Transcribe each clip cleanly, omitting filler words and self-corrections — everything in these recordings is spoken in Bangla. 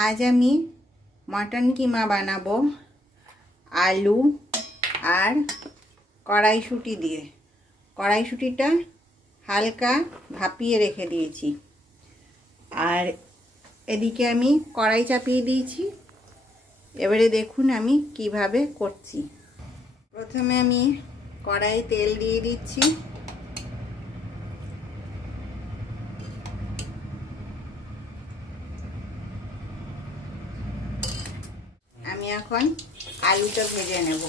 आज আমি मटन कीमा বানাবো आलू और কড়াইশুঁটি দিয়ে। কড়াইশুঁটিটা হালকা ভাপিয়ে রেখে দিয়েছি আর এদিকে আমি কড়াই চাপিয়ে দিয়েছি। এবারে দেখুন আমি কিভাবে করছি। প্রথমে আমি কড়াই তেল দিয়ে দিচ্ছি। আমি এখন আলুটা ভেজে নেব।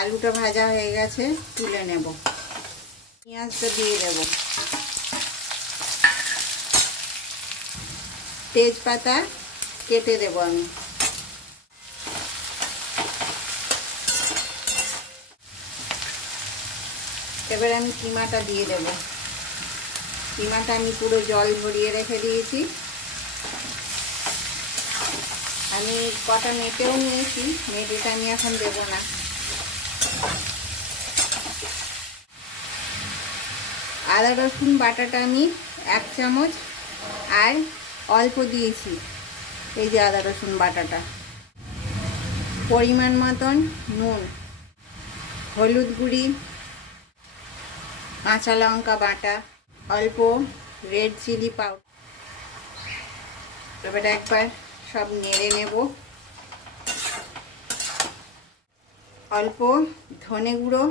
আলুটা ভাজা হয়ে গেছে, তুলে নেব। পেঁয়াজটা দিয়ে দেব। তেজপাতা কেটে দেব আমি। এবার আমি কিমাটা দিয়ে দেব। কিমাটা আমি পুরো জল ভরিয়ে রেখে দিয়েছি। আমি কটা মেটেও নিয়েছি, মেটেটা আমি এখন দেব না। আদা রসুন বাটাটা আমি 1 চামচ আর অল্প দিয়েছি। এই যে আদা রসুন বাটাটা, পরিমাণ মতন নুন, হলুদ গুঁড়ি, কাঁচা লঙ্কা বাটা, অল্প রেড চিলি পাউডার। এবার একবার সব নেড়ে নেব। অল্প ধনে গুঁড়ো,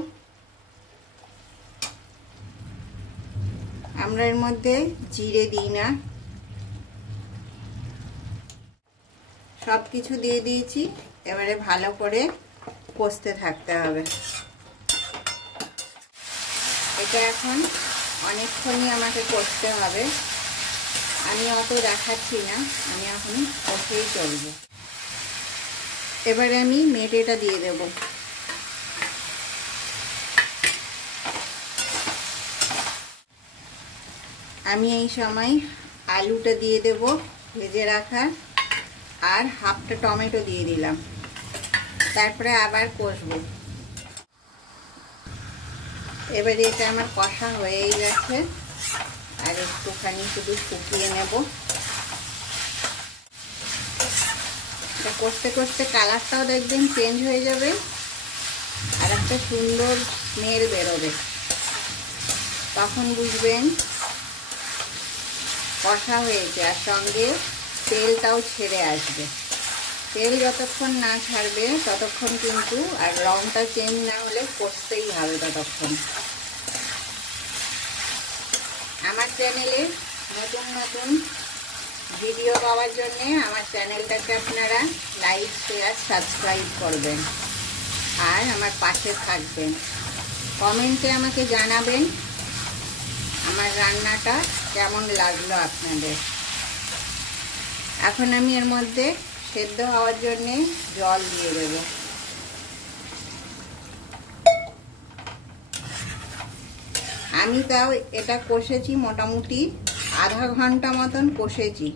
আমরা এর মধ্যে জিরে দিই না। সব কিছু দিয়ে দিয়েছি। এবারে ভালো করে কষতে থাকতে হবে। এটা এখন অনেকক্ষণই আমাকে কষতে হবে। আমি অত দেখাচ্ছি না, আমি এখন কষেই চলবো। এবারে আমি মেটেটা দিয়ে দেব। আমি এই সময় আলুটা দিয়ে দেব ভেজে রাখা, আর হাফটা টমেটো দিয়ে দিলাম। তারপরে আবার কষবো। এবারে এটা আমার কষা হয়েই গেছে, আর একটুখানি শুধু শুকিয়ে নেব। এটা কষতে কষতে কালারটাও দেখবেন চেঞ্জ হয়ে যাবে, আর একটা সুন্দর স্মেল বেরোবে। তখন বুঝবেন কষা হয়েছে, আর সঙ্গে তেলটাও ছেড়ে আসবে। তেল যতক্ষণ না ছাড়বে ততক্ষণ কিন্তু, আর রংটা চেঞ্জ না হলে কষতেই হবে ততক্ষণ। আমার চ্যানেলে নতুন নতুন ভিডিও পাওয়ার জন্যে আমার চ্যানেলটাকে আপনারা লাইক, শেয়ার, সাবস্ক্রাইব করবেন আর আমার পাশে থাকবেন। কমেন্টে আমাকে জানাবেন আমার রান্নাটা কেমন লাগলো আপনাদের। এখন আমি এর মধ্যে সেদ্ধ হওয়ার জন্যে জল দিয়ে দেব। আমি তাও এটা কষেছি মোটামুটি আধা ঘন্টা মতন কষেছি।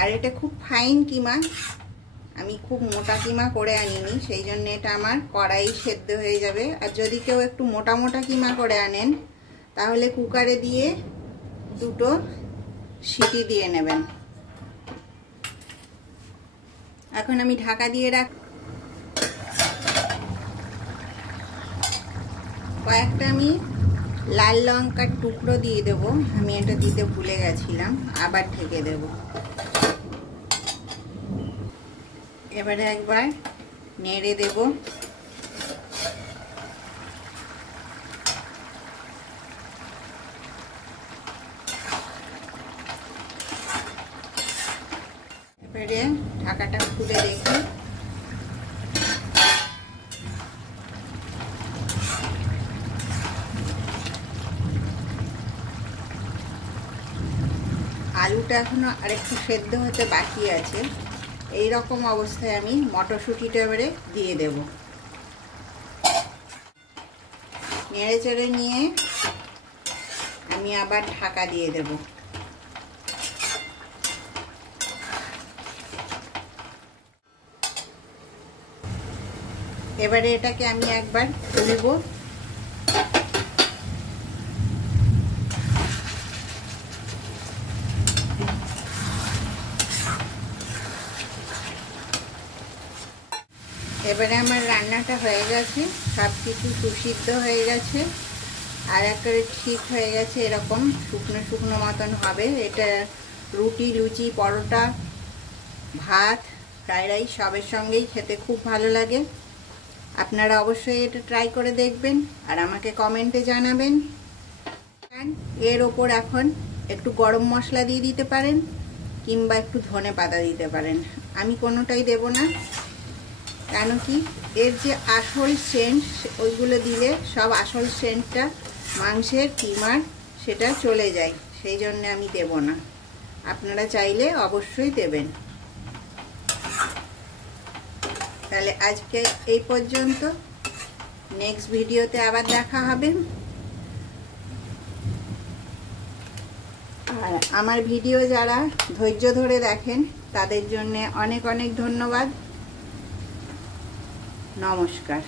আর এটা খুব ফাইন কিমা, আমি খুব মোটা কিমা করে আনিনি, সেই জন্য এটা আমার কড়াই সেদ্ধ হয়ে যাবে। আর যদি কেউ একটু মোটা মোটা কিমা করে আনেন তাহলে কুকারে দিয়ে 2টো সিটি দিয়ে নেবেন। এখন আমি ঢাকা দিয়ে রাখ। কয়েকটা আমি লাল লঙ্কার টুকরো দিয়ে দেব। আমি এটা দিতে ভুলে গেছিলাম, আবার ঢেকে দেব। এবারে একবার নেড়ে দেব। এবারে ঢাকাটা খুলে দেখি। আলুটা এখনো আরেকটু সেদ্ধ হতে বাকি আছে। এই রকম অবস্থায় আমি মটরশুঁটিটা এবারে দিয়ে দেব। নেড়ে চেড়ে নিয়ে আমি আবার ঢাকা দিয়ে দেব। এবারে এটাকে আমি একবার তুলব। এবারে আমার রান্নাটা হয়ে গেছে, সব কিছু সুসিদ্ধ হয়ে গেছে আর একটা ঠিক হয়ে গেছে, এরকম শুকনো শুকনো মতন হবে। এটা রুটি, লুচি, পরোটা, ভাত, ফ্রাইড রাইস সবের সঙ্গেই খেতে খুব ভালো লাগে। আপনারা অবশ্যই এটা ট্রাই করে দেখবেন আর আমাকে কমেন্টে জানাবেন। এর ওপর এখন একটু গরম মশলা দিয়ে দিতে পারেন কিংবা একটু ধনে পাতা দিতে পারেন। আমি কোনোটাই দেব না, কেন কি এর যে আসল সেন্ট ওইগুলো দিলে সব আসল সেন্টটা মাংসের কিমার সেটা চলে যায়, সেই জন্য আমি দেব না। আপনারা চাইলে অবশ্যই দেবেন। তাহলে আজকে এই পর্যন্ত, নেক্সট ভিডিওতে আবার দেখা হবে। আর আমার ভিডিও যারা ধৈর্য ধরে দেখেন তাদের জন্য অনেক অনেক ধন্যবাদ। নমস্কার।